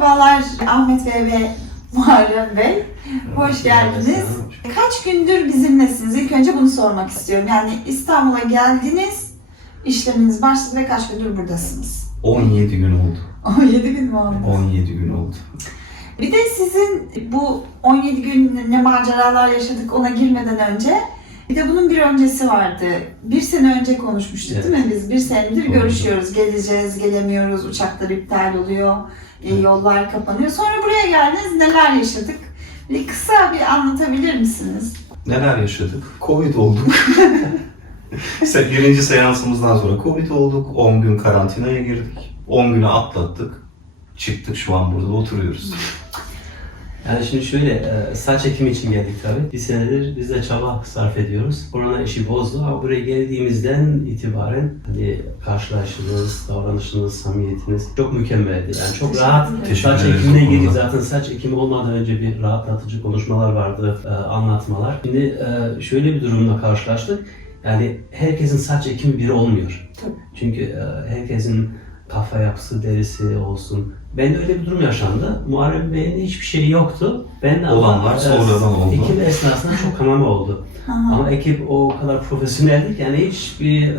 Merhabalar Ahmet Bey ve Muharrem Bey. Hoş geldiniz. Kaç gündür bizimlesiniz? İlk önce bunu sormak istiyorum. Yani İstanbul'a geldiniz, işleminiz başladı ve kaç gündür buradasınız? 17 gün oldu. 17 gün mü oldu? 17 gün oldu. Bir de sizin bu 17 gün ne maceralar yaşadık ona girmeden önce bir de bunun bir öncesi vardı. Bir sene önce konuşmuştuk Evet. değil mi biz? Bir senedir Doğru. görüşüyoruz. Geleceğiz, gelemiyoruz, uçaklar iptal oluyor, yollar kapanıyor. Sonra buraya geldiniz, neler yaşadık? Bir kısa bir anlatabilir misiniz? Neler yaşadık? Covid olduk. Birinci seansımızdan sonra Covid olduk. 10 gün karantinaya girdik. 10 günü atlattık. Çıktık, şu an burada oturuyoruz. Yani şimdi şöyle, saç ekimi için geldik tabii. Bir senedir biz de çaba sarf ediyoruz. Korona işi bozdu ama buraya geldiğimizden itibaren hani karşılaştığınız, davranışınız, samimiyetiniz çok mükemmeldi. Yani çok rahat saç ederiz ekimine bu girdik. konuda. Zaten saç ekimi olmadan önce bir rahatlatıcı konuşmalar vardı, anlatmalar. Şimdi şöyle bir durumla karşılaştık. Yani herkesin saç ekimi biri olmuyor. Tabii. Çünkü herkesin kafa yapısı, derisi olsun. Bende öyle bir durum yaşandı. Muharrem Bey'in de hiçbir şeyi yoktu. Ben de Olanlar sonradan oldu. Ekim esnasında çok kanama oldu. Aha. Ama ekip o kadar profesyoneldik. Yani hiçbir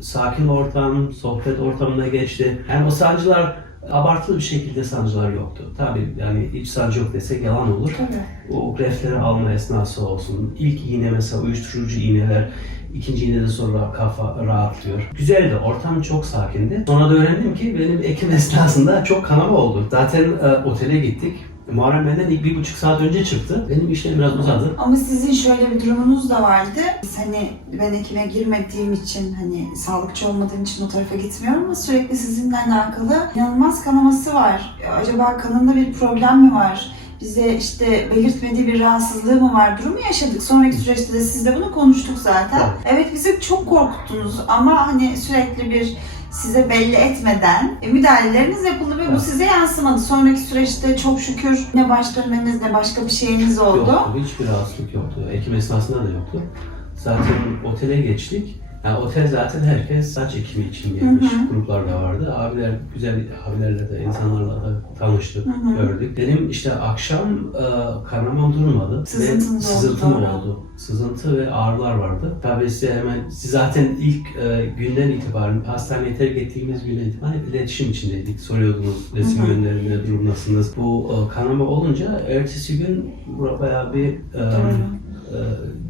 sakin ortam, sohbet ortamına geçti. Yani o sancılar abartılı bir şekilde sancılar yoktu. Tabii yani hiç sancı yok desek yalan olur. Tabii. O grefleri alma esnası olsun. İlk iğne mesela uyuşturucu iğneler, ikinci iğneden sonra kafa rahatlıyor. Güzeldi, ortam çok sakindi. Sonra da öğrendim ki benim ekim esnasında çok kanama oldu. Zaten otele gittik. Muharrem Bey'den ilk 1,5 saat önce çıktı. Benim işlerim biraz uzadı. Ama sizin şöyle bir durumunuz da vardı. Biz hani ben ekime girmediğim için hani sağlıkçı olmadığım için o tarafa gitmiyorum ama sürekli sizinle alakalı inanılmaz kanaması var. Acaba kanında bir problem mi var? Bize işte belirtmediği bir rahatsızlığı mı var? Durumu yaşadık. Sonraki süreçte de sizle bunu konuştuk zaten. Evet bizi çok korkuttunuz ama hani sürekli bir size belli etmeden müdahaleleriniz yapıldı ve bu size yansımadı. Sonraki süreçte çok şükür ne baş dönmeniz ne başka bir şeyiniz oldu. Yoktu, hiçbir rahatsızlık yoktu. Ekim esnasında da yoktu. Zaten otele geçtik. Yani otel zaten herkes saç ekimi için gelmiş. Hı hı. Gruplar da vardı. Abiler, güzel abilerle de, insanlarla da tanıştık, Hı hı. gördük. Benim işte akşam kanamam durmadı. Sızıntınız Ve sızıntım oldu, oldu. Sızıntı ve ağrılar vardı. Tabii size hemen, siz zaten ilk günden itibaren, hastaneye terk ettiğimiz günden itibaren iletişim içindeydik. Soruyordunuz, resim Hı hı. gönderimine durum nasılsınız? Bu kanama olunca ertesi gün bayağı bir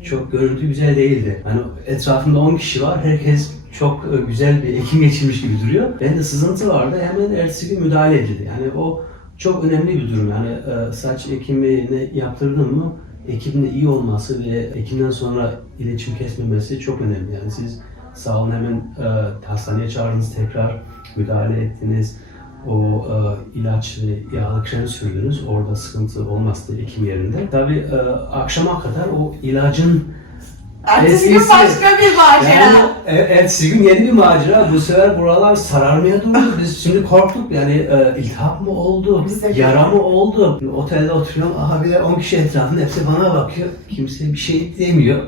çok görüntü güzel değildi. Hani etrafımda 10 kişi var, herkes çok güzel bir ekim geçirmiş gibi duruyor. Bende sızıntı vardı, hemen ertesi gün müdahale edildi. Yani o çok önemli bir durum. Yani saç ekimini yaptırdın mı, ekimin iyi olması ve ekimden sonra iletişim kesmemesi çok önemli. Yani siz sağ olun hemen hastaneye çağırdınız, tekrar müdahale ettiniz. O ilaç ve yağlı krem sürdünüz, orada sıkıntı olmazdı ekim yerinde. Tabii akşama kadar o ilacın Ertesi gün başka bir macera. yani ertesi gün yeni bir macera. Bu sefer buralar sararmaya durdu. Biz şimdi korktuk yani iltihap mı oldu, Biz de yara mı oldu? Otelde oturuyorum, abiler 10 kişi etrafında hepsi bana bakıyor. Kimse bir şey demiyor.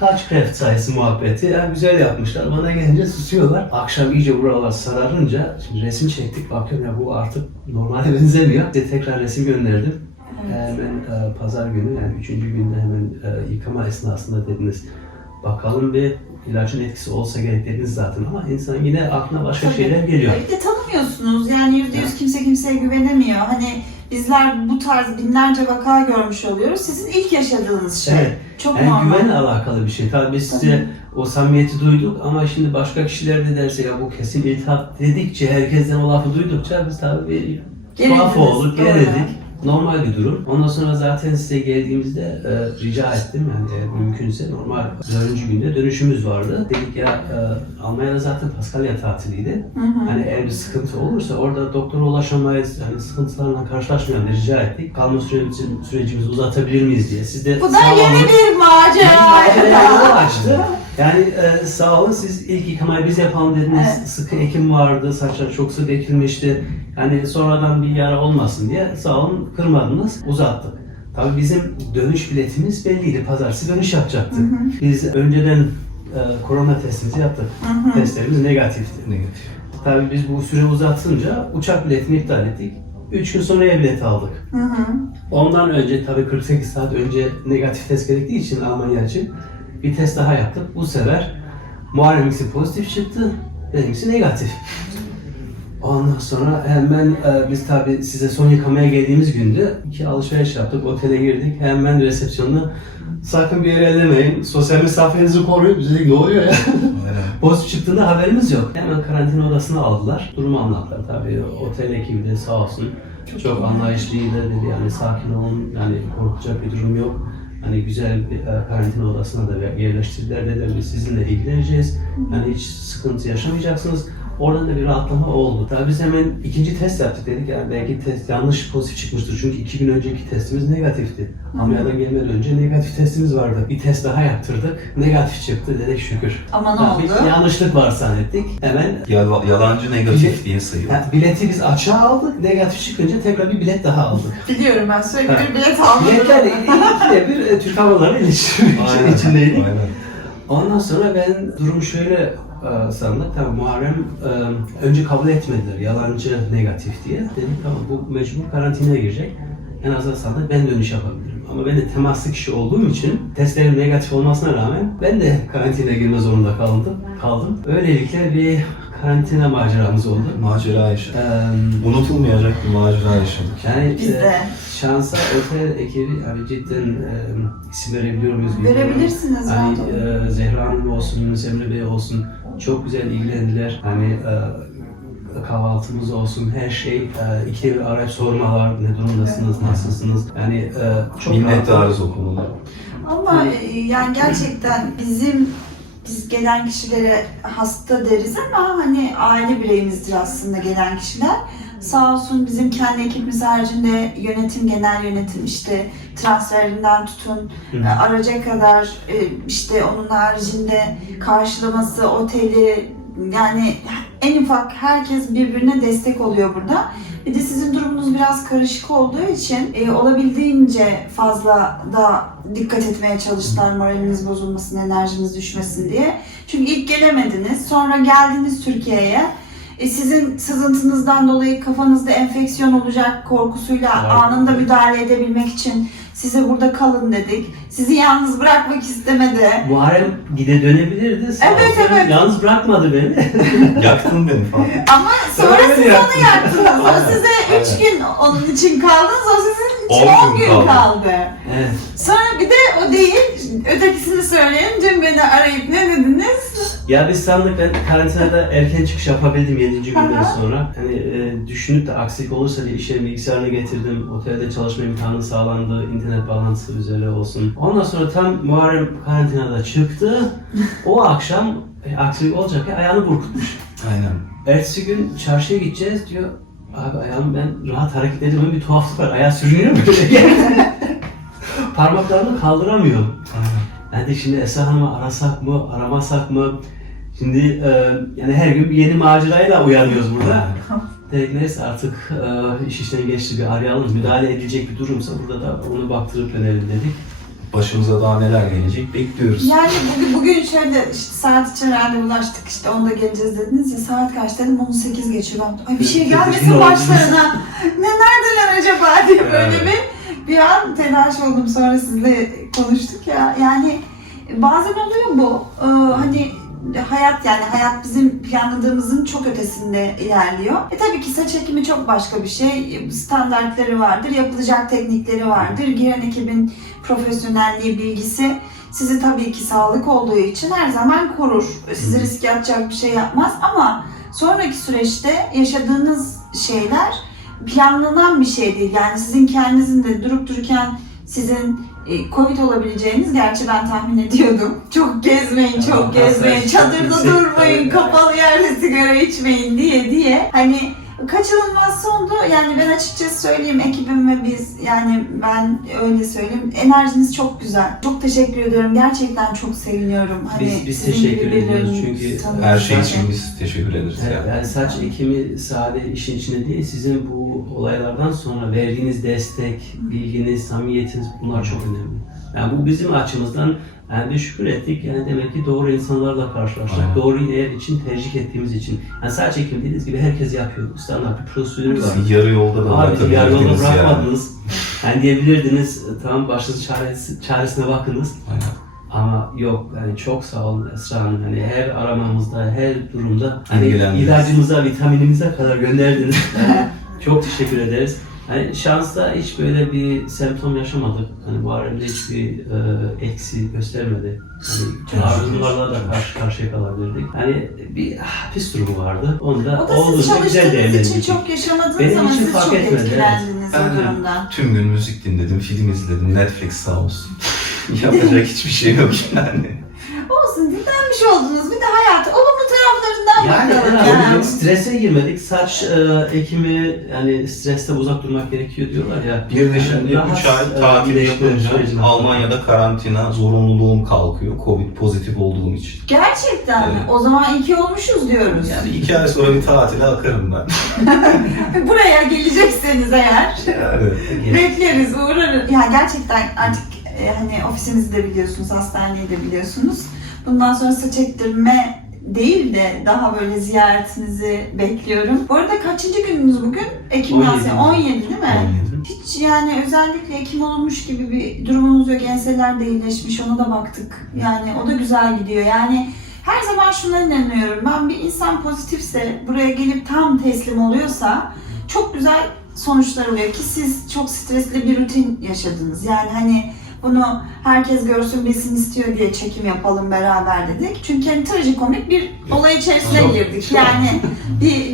Kaç kreft sayısı muhabbeti. Yani güzel yapmışlar. Bana gelince susuyorlar. Akşam iyice buralar sararınca şimdi resim çektik. Bakıyorum ya bu artık normale benzemiyor. Size tekrar resim gönderdim. Hemen pazar günü yani 3. günde hemen yıkama esnasında dediniz. Bakalım bir ilacın etkisi olsa gerek dediniz zaten ama insan yine aklına başka Tabii. şeyler geliyor. Bir de tanımıyorsunuz yani %100 kimse kimseye güvenemiyor. Hani bizler bu tarz binlerce vaka görmüş oluyoruz. Sizin ilk yaşadığınız şey. Evet. Çok Yani normal. güvenle alakalı bir şey. Tabii biz size o samimiyeti duyduk ama şimdi başka kişiler de derse ya bu kesin iltihap dedikçe, herkesten o lafı duydukça biz tabii bir tuhaf Gerildiniz, olduk, doğru. gerildik. Normal bir durum. Ondan sonra zaten size geldiğimizde rica ettim yani eğer mümkünse normal 4. günde dönüşümüz vardı. Dedik ya Almanya'da zaten Paskalya tatiliydi. Hı hı. Hani eğer bir sıkıntı olursa orada doktora ulaşamayız, hani sıkıntılarla karşılaşmayalım diye rica ettik. Kalma sürecimizi uzatabilir miyiz diye. Siz de Bu da sağ yeni olun. bir macera. Macerayı açtı. Yani sağ olun siz ilk yıkamayı biz yapalım dediniz. Evet. Sıkı ekim vardı, saçlar çok sık ekilmişti. Yani sonradan bir yara olmasın diye sağ olun kırmadınız, uzattık. Tabii bizim dönüş biletimiz belliydi. Pazartesi dönüş yapacaktık. Hı hı. Biz önceden korona testimizi yaptık. Hı hı. Testlerimiz negatifti. Negatif. Tabii biz bu süre uzatınca uçak biletini iptal ettik. 3 gün sonra bilet aldık. Hı hı. Ondan önce tabii 48 saat önce negatif test gerektiği için Almanya için bir test daha yaptık. Bu sefer Muharrem'inkisi pozitif çıktı, benimkisi negatif. Ondan sonra hemen biz tabii size son yıkamaya geldiğimiz günde iki alışveriş yaptık, otele girdik. Hemen resepsiyonda sakın bir yere ellemeyin, sosyal mesafenizi koruyun. Biz dedik ne oluyor ya? Pozitif çıktığında haberimiz yok. Hemen karantina odasına aldılar. Durumu anlattılar tabii. Otel ekibi de sağ olsun. Çok anlayışlıydı dedi yani sakin olun, yani korkacak bir durum yok. Hani güzel bir karantina odasına da yerleştirdiler dediler biz sizinle ilgileneceğiz. Yani hiç sıkıntı yaşamayacaksınız. Oradan da bir rahatlama oldu. Tabii biz hemen ikinci test yaptık dedik yani belki test yanlış pozitif çıkmıştır çünkü 2 gün önceki testimiz negatifti. Ameliyattan gelmeden önce negatif testimiz vardı. Bir test daha yaptırdık. Negatif çıktı dedik şükür. Ama ne Tabii oldu? yanlışlık var zannettik. Hemen Yalancı negatif diye sayıyor. bileti biz açığa aldık. Negatif çıkınca tekrar bir bilet daha aldık. Biliyorum ben sürekli Evet. bir bilet aldım. Biletler ikide bir Türk Hava Yolları Aynen. içindeydik. Aynen. Ondan sonra ben durumu şöyle sandım. Tabii Muharrem önce kabul etmediler. Yalancı negatif diye. Dedim tamam bu mecbur karantinaya girecek. En azından sandık ben dönüş yapabilirim. Ama ben de temaslı kişi olduğum için testlerin negatif olmasına rağmen ben de karantinaya girme zorunda kaldım. Öylelikle bir karantina maceramız oldu. Macera yaşadık. Eee, Unutulmayacak bir macera yaşadık. Yani Biz de. şansa otel ekibi hani cidden isim verebiliyor muyuz? bilmiyorum. Verebilirsiniz Hani rahat olun. Zehra Hanım olsun, Yunus Emre Bey olsun çok güzel ilgilendiler. Hani kahvaltımız olsun, her şey, ikide bir arayıp sormalar, ne durumdasınız, nasılsınız? Yani çok Minnettarız o konuda. Ama yani gerçekten biz gelen kişilere hasta deriz ama hani aile bireyimizdir aslında gelen kişiler. Sağ olsun bizim kendi ekibimiz haricinde yönetim, genel yönetim işte transferinden tutun araca kadar işte onun haricinde karşılaması, oteli yani en ufak herkes birbirine destek oluyor burada. Bir de sizin durumunuz biraz karışık olduğu için olabildiğince fazla da dikkat etmeye çalıştılar moraliniz bozulmasın, enerjiniz düşmesin diye. Çünkü ilk gelemediniz, sonra geldiniz Türkiye'ye. Sizin sızıntınızdan dolayı kafanızda enfeksiyon olacak korkusuyla anında müdahale edebilmek için size burada kalın dedik. Sizi yalnız bırakmak istemedi. Muharrem gide dönebilirdi. Sağ Evet, olsun. evet. Yalnız bırakmadı beni. Yaktın beni falan. Ama sonra Öyle siz yaptınız. onu yaktınız. O Aynen. size 3 gün onun için kaldınız, o sizin için 10 10 gün gün kaldı. kaldı. Evet. Sonra bir de o değil, ötekisini söyleyin. Dün beni arayıp ne dediniz? Ya biz sandık ben karantinada erken çıkış yapabildim 7. günden Aha. sonra. Hani düşünüp de aksilik olursa diye işe bilgisayarını getirdim. Otelde çalışma imkanı sağlandı. İnternet bağlantısı üzere olsun. Ondan sonra tam Muharrem karantinada çıktı. O akşam aksilik olacak ya ayağını burkutmuş. Aynen. Ertesi gün çarşıya gideceğiz diyor. Abi ayağım ben rahat hareket edemiyorum bir tuhaflık var. Ayağı sürünüyor böyle. Parmaklarını kaldıramıyorum. Yani şimdi Esra Hanım'ı arasak mı, aramasak mı? Şimdi yani her gün bir yeni macerayla uyanıyoruz burada. Dedik neyse artık iş işten geçti bir arayalım. Müdahale edilecek bir durumsa burada da onu baktırıp dönelim dedik. Başımıza daha neler gelecek bekliyoruz. Yani bugün şöyle işte saat için randevulaştık işte onda geleceğiz dediniz ya saat kaç dedim 18 geçiyor. Ben, ay bir şey gelmesin başlarına. Neredeler acaba diye böyle bir an telaş oldum sonra sizle konuştuk ya. Yani bazen oluyor bu. Hani hayat bizim planladığımızın çok ötesinde ilerliyor. Tabii ki saç ekimi çok başka bir şey. Standartları vardır, yapılacak teknikleri vardır. Giren ekibin profesyonelliği, bilgisi sizi tabii ki sağlık olduğu için her zaman korur. Sizi riske atacak bir şey yapmaz ama sonraki süreçte yaşadığınız şeyler planlanan bir şey değil. Yani sizin kendinizin de durup dururken sizin Covid olabileceğiniz, gerçi ben tahmin ediyordum. Çok gezmeyin, çok gezmeyin, çadırda durmayın, kapalı yerde sigara içmeyin diye. Hani kaçınılmaz sondu. Yani ben açıkçası söyleyeyim ekibim ve biz yani ben öyle söyleyeyim. Enerjiniz çok güzel. Çok teşekkür ediyorum. Gerçekten çok seviniyorum. Hani Biz sizin teşekkür gibi ediyoruz birilerinin çünkü tanıdığı Her şey için. için biz teşekkür ederiz. Evet, yani saç ekimi sade işin içinde değil, sizin bu olaylardan sonra verdiğiniz destek, bilginiz, samimiyetiniz bunlar çok önemli. Yani bu bizim açımızdan yani bir şükür ettik. Yani demek ki doğru insanlarla karşılaştık. Aynen. Doğru yer için tercih ettiğimiz için. Yani saç ekimi dediğiniz gibi herkes yapıyor. Standart bir prosedürü var. Bizi yarı yolda da Abi bizi yarı yolda bırakabilirdiniz yani. bırakmadınız. Yani diyebilirdiniz tamam başınız çaresine bakınız. Aynen. Ama yok yani çok sağ olun Esra Hanım. Hani her aramamızda, her durumda hani İlgilendiniz. ilacımıza, vitaminimize kadar gönderdiniz. Yani çok teşekkür ederiz. Hani şansla hiç böyle bir semptom yaşamadık. Hani bu arada hiçbir eksi göstermedi. Hani ağrılarla da karşı karşıya kalabilirdik. Hani bir hapis durumu vardı. Onu da O da siz olduğunca güzel çalıştığınız için değerlendirdik. çok yaşamadınız Benim ama için siz fark çok etmedi, etkilendiniz evet. o durumdan. Tüm gün müzik dinledim, film izledim, Netflix sağ olsun. Yapacak hiçbir şey yok yani. Olsun, dinlenmiş oldunuz. Bir de hayatı olumlu taraflarından Yani bakalım. en azından Yani. strese girmedik. Saç ekimi yani stresten uzak durmak gerekiyor diyorlar ya. Bir de şimdi Rahat, 3 ay bir tatil de yapılmış yapınca sürecine. Almanya'da karantina zorunluluğum kalkıyor. Covid pozitif olduğum için. Gerçekten mi? Evet. O zaman iyi ki olmuşuz diyoruz. Yani 2 ay sonra bir tatile akarım ben. Buraya gelecekseniz eğer Yani. bekleriz, uğrarız. Ya gerçekten artık hani ofisinizi de biliyorsunuz, hastaneyi de biliyorsunuz. Bundan sonra saç ektirme değil de daha böyle ziyaretinizi bekliyorum. Bu arada kaçıncı gününüz bugün? Ekim 17. Yasin. 17 değil mi? 17. Hiç yani özellikle ekim olmuş gibi bir durumunuz yok. Enseler de iyileşmiş, ona da baktık. Yani o da güzel gidiyor. Yani her zaman şuna inanıyorum. Ben bir insan pozitifse, buraya gelip tam teslim oluyorsa çok güzel sonuçlar oluyor ki siz çok stresli bir rutin yaşadınız. Yani hani bunu herkes görsün bilsin istiyor diye çekim yapalım beraber dedik. Çünkü hani trajikomik bir olay içerisine Çok, girdik. çok. Yani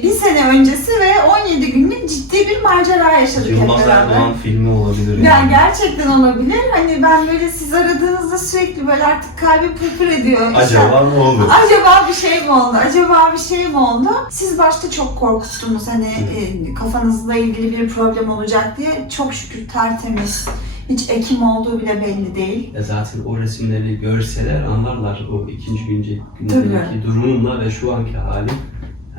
bir sene öncesi ve 17 günlük ciddi bir macera yaşadık hep Yılmaz beraber. Erdoğan filmi olabilir Ya yani. gerçekten olabilir. Hani ben böyle siz aradığınızda sürekli böyle artık kalbim pırpır ediyor. Acaba ne olur? Acaba bir şey mi oldu? Acaba bir şey mi oldu? Siz başta çok korkuttunuz hani kafanızla ilgili bir problem olacak diye. Çok şükür tertemiz. Hiç ekim olduğu bile belli değil. Zaten o resimleri görseler anlarlar o ikinci gündeki Tabii. durumumla ve şu anki halim.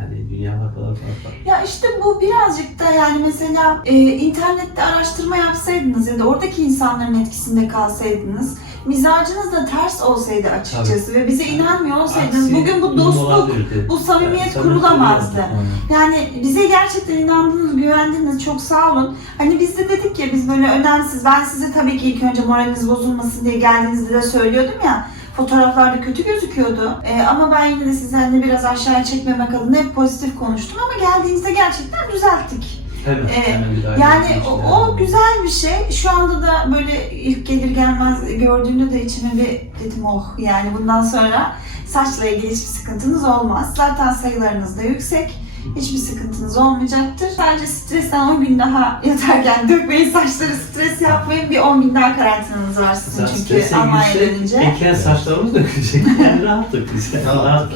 Yani dünyalar kadar fark var. Ya işte bu birazcık da yani mesela internette araştırma yapsaydınız ya da oradaki insanların etkisinde kalsaydınız, mizacınız da ters olsaydı açıkçası ve bize inanmıyor olsaydınız Aksi bugün bu durum dostluk, olabilirdi. bu samimiyet Yani kurulamazdı. Aynen. Yani bize gerçekten inandınız, güvendiniz, çok sağ olun. Hani biz de dedik ya biz böyle önemsiz, ben size tabii ki ilk önce moraliniz bozulmasın diye geldiğinizde de söylüyordum ya. Fotoğraflarda kötü gözüküyordu. Ama ben yine de sizi hani biraz aşağıya çekmemek adına hep pozitif konuştum ama geldiğinizde gerçekten düzelttik. Hemen bir daha Yani gelmiş o güzel bir şey. Şu anda da böyle ilk gelir gelmez gördüğümde de içime bir dedim oh yani bundan sonra saçla ilgili hiçbir sıkıntınız olmaz. Zaten sayılarınız da yüksek. Hiçbir sıkıntınız olmayacaktır. Sadece stresten 10 gün daha yatarken dökmeyin saçları, stres yapmayın. Bir 10 gün daha karantinanız var sizin çünkü Strese Almanya'ya girsek, dönünce. ekleyen saçlarımız dökülecek. Yani rahattık biz. Yani rahat.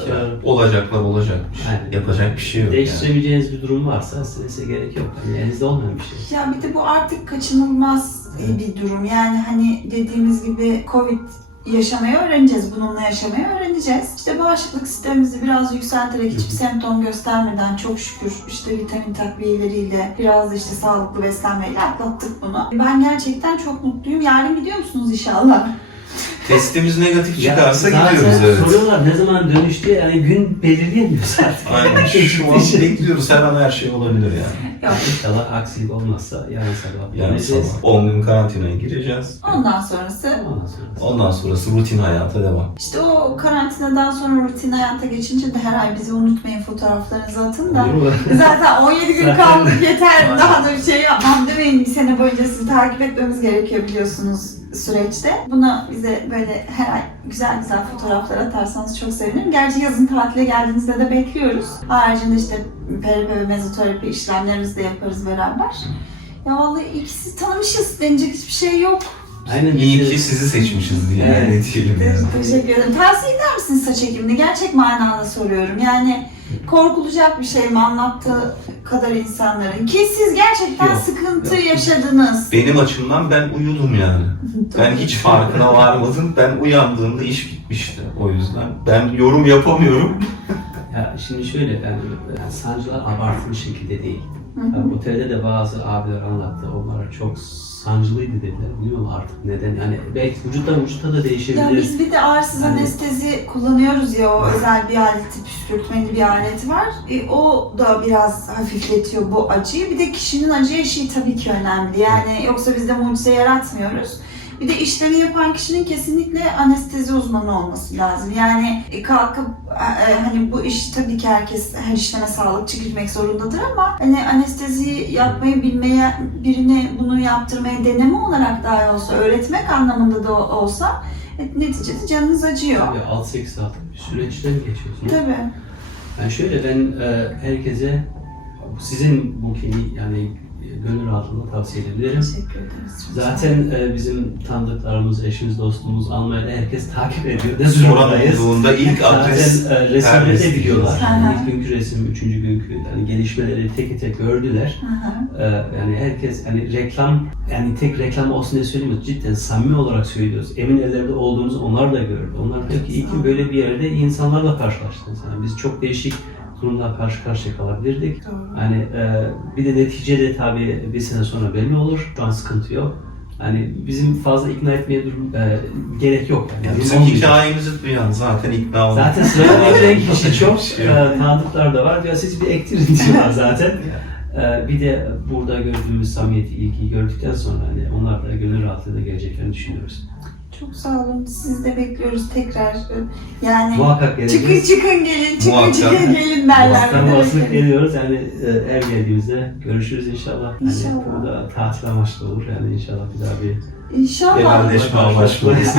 Olacaklar olacakmış. Aynen. Yapacak bir şey yok yani. Değiştiremeyeceğiniz bir durum varsa strese gerek yok. Yani elinizde olmayan bir şey. Ya bir de bu artık kaçınılmaz bir durum. Yani hani dediğimiz gibi Covid yaşamayı öğreneceğiz. Bununla yaşamayı öğreneceğiz. İşte bağışıklık sistemimizi biraz yükselterek hiçbir semptom göstermeden çok şükür işte vitamin takviyeleriyle biraz da işte sağlıklı beslenmeyle atlattık bunu. Ben gerçekten çok mutluyum. Yarın gidiyor musunuz inşallah? Testimiz negatif Ya çıkarsa zaten gidiyoruz evet. soruyorlar ne zaman dönüş diye yani gün belirleyemiyoruz artık. Aynen şu an bekliyoruz her an her şey olabilir yani. Yok. İnşallah aksilik olmazsa yarın sabah Yani döneceğiz. sabah 10 gün karantinaya gireceğiz. Ondan sonrası Ondan sonra. Ondan sonrası rutin hayata devam. işte o karantinadan sonra rutin hayata geçince de her ay bizi unutmayın fotoğraflarınızı atın da. Olur mu? Zaten 17 gün Zaten- kaldık yeter. Aynen. Daha da bir şey yapmam demeyin. Bir sene boyunca sizi takip etmemiz gerekiyor biliyorsunuz süreçte. Buna bize böyle her ay güzel güzel fotoğraflar atarsanız çok sevinirim. Gerçi yazın tatile geldiğinizde de bekliyoruz. Haricinde işte PRP ve mezoterapi işlemlerimizi de yaparız beraber. Ya vallahi ikisi tanımışız denecek hiçbir şey yok. Aynen. İyi ki sizi seçmişiz diye Evet. ne diyelim yani. Teşekkür ederim. Tavsiye eder misiniz saç ekimini? Gerçek manada soruyorum. Yani korkulacak bir şey mi anlattığı kadar insanların? Ki siz gerçekten Yok, sıkıntı yok. yaşadınız. Benim açımdan ben uyudum yani. Ben hiç farkına varmadım. Ben uyandığımda iş bitmişti o yüzden. Ben yorum yapamıyorum. Ya şimdi şöyle yani sancılar abartılı şekilde değil. Yani otelde de bazı abiler anlattı. Onlara çok sancılıydı dediler. Bilmiyorum artık neden. Yani belki vücutta da değişebilir. Ya biz bir de ağrısız Yani- anestezi kullanıyoruz ya, o özel bir aleti, püskürtmeli bir alet var. O da biraz hafifletiyor bu acıyı. Bir de kişinin acı eşiği tabii ki önemli. Yani yoksa biz de mucize yaratmıyoruz. Bir de işlemi yapan kişinin kesinlikle anestezi uzmanı olması lazım. Yani kalkıp hani bu iş tabii ki herkes her işleme sağlıkçı girmek zorundadır ama hani anestezi yapmayı bilmeyen birine bunu yaptırmaya deneme olarak dahi olsa, öğretmek anlamında da olsa neticede canınız acıyor. Tabii 6-8 saat bir süreçten geçiyorsunuz. Tabii. Yani şöyle ben herkese sizin bu yani gönül rahatlığını tavsiye edebilirim. Teşekkür ederiz. Zaten bizim tanıdıklarımız, eşimiz, dostumuz, Almanya'da herkes takip ediyor. Ne Soran durumdayız? olduğunda ilk adres Zaten resimleri de adresi biliyorlar. Hı hı. Yani ilk günkü resim, üçüncü günkü yani gelişmeleri tek tek gördüler. Hı hı. Yani herkes hani reklam, yani tek reklam olsun diye söylemiyoruz. Cidden samimi olarak söylüyoruz. Emin ellerde olduğumuzu onlar da gördü. Onlar diyor ki iyi ki böyle bir yerde insanlarla karşılaştınız. Yani biz çok değişik durumla karşı karşıya kalabilirdik. Doğru. Hani bir de neticede tabii bir sene sonra belli olur. Şu an sıkıntı yok. Hani bizim fazla ikna etmeye gerek yok. Yani bizim olmayacak. hikayemizi duyan zaten ikna oldu. Zaten sıraya bekleyen kişi çok Şey. tanıdıklar da var. Diyor siz bir ektirin diyorlar zaten. Bir de burada gördüğümüz samimiyeti, ilgiyi gördükten sonra hani onlar da gönül rahatlığıyla geleceklerini düşünüyoruz. Çok sağ olun. Siz de bekliyoruz tekrar. Yani Muhakkak geleceğiz. çıkın gelin, Muhakkak. çıkın gelin derler. Muhakkak olasılık geliyoruz. Yani her geldiğimizde görüşürüz inşallah. İnşallah. Hani burada tatil amaçlı olur. Yani inşallah bir daha bir İnşallah. Helalleşme amaçlı. karşılaşmayız.